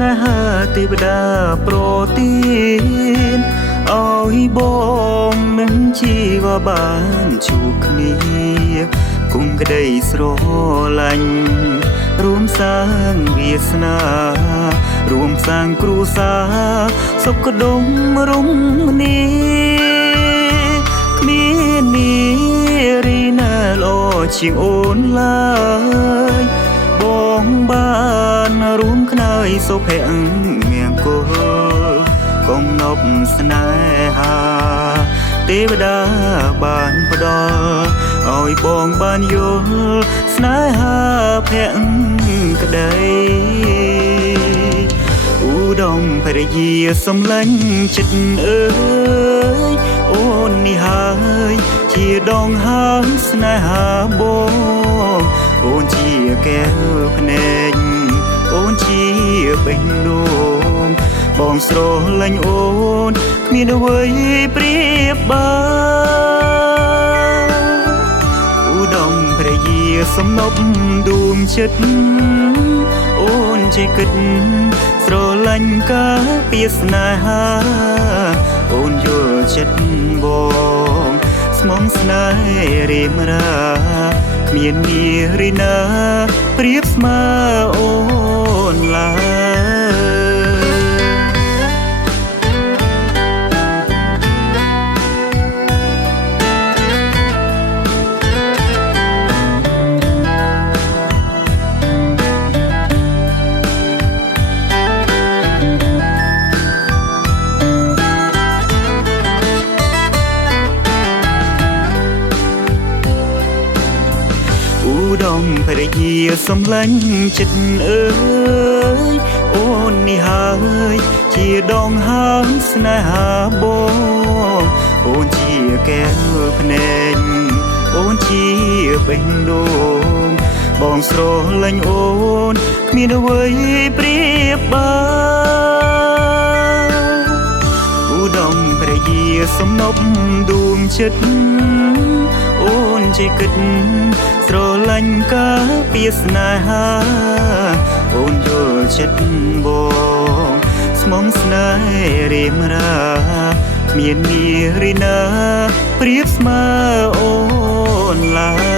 នេហាទេវតាប្រទានឲ្យបងនឹងជីវបានជួបគ្នាគុំក្តីស្រឡាញ់រួមសាងវាសនារួមសាងគ្រួសារសុខដុមរមនាគ្មាននារីណាល្អជាងអូនឡើយបងបានរួមខ្នើយសុភ័ក្រមង្គលកំណប់ស្នេហាទេវតាបានផ្ដល់ឲ្យបងបានយល់ស្នេហាភក្តីឧត្តមភរិយាសំឡាញ់ចិត្តអើយអូននេះហើយជាដងហើមស្នេហាបងអូនជាកែវភ្នែកអូនជាបេះដូងបងស្រឡាញ់អូនគ្មានអ្វីប្រៀបបានឧត្តមភរិយាសំណប់ដួងចិត្តអូនជាគិតស្រឡាញ់ការពីស្នេហាអូនយល់ចិត្តបងស្មងស្នេហ៍រៀមរាគ្មាននារីណាប្រៀបស្មើអូនឡើយឧត្តមភរិយាសំឡាញ់ចិត្តអើយអូននេះហើយជាដងហើមស្នេហាបងអូនជាកែវភ្នែកអូនជាបេះដូងបងស្រឡាញ់អូនគ្មានអ្វីប្រៀបបានឧត្តមភរិយាសំណប់ដួងចិត្តអូនជាគិតស្រឡាញ់ការពីស្នេហាអូនយល់ចិត្តបងស្មងស្នេហ៍រៀមរាគ្មាននារីណាប្រៀបស្មើអូនឡើយ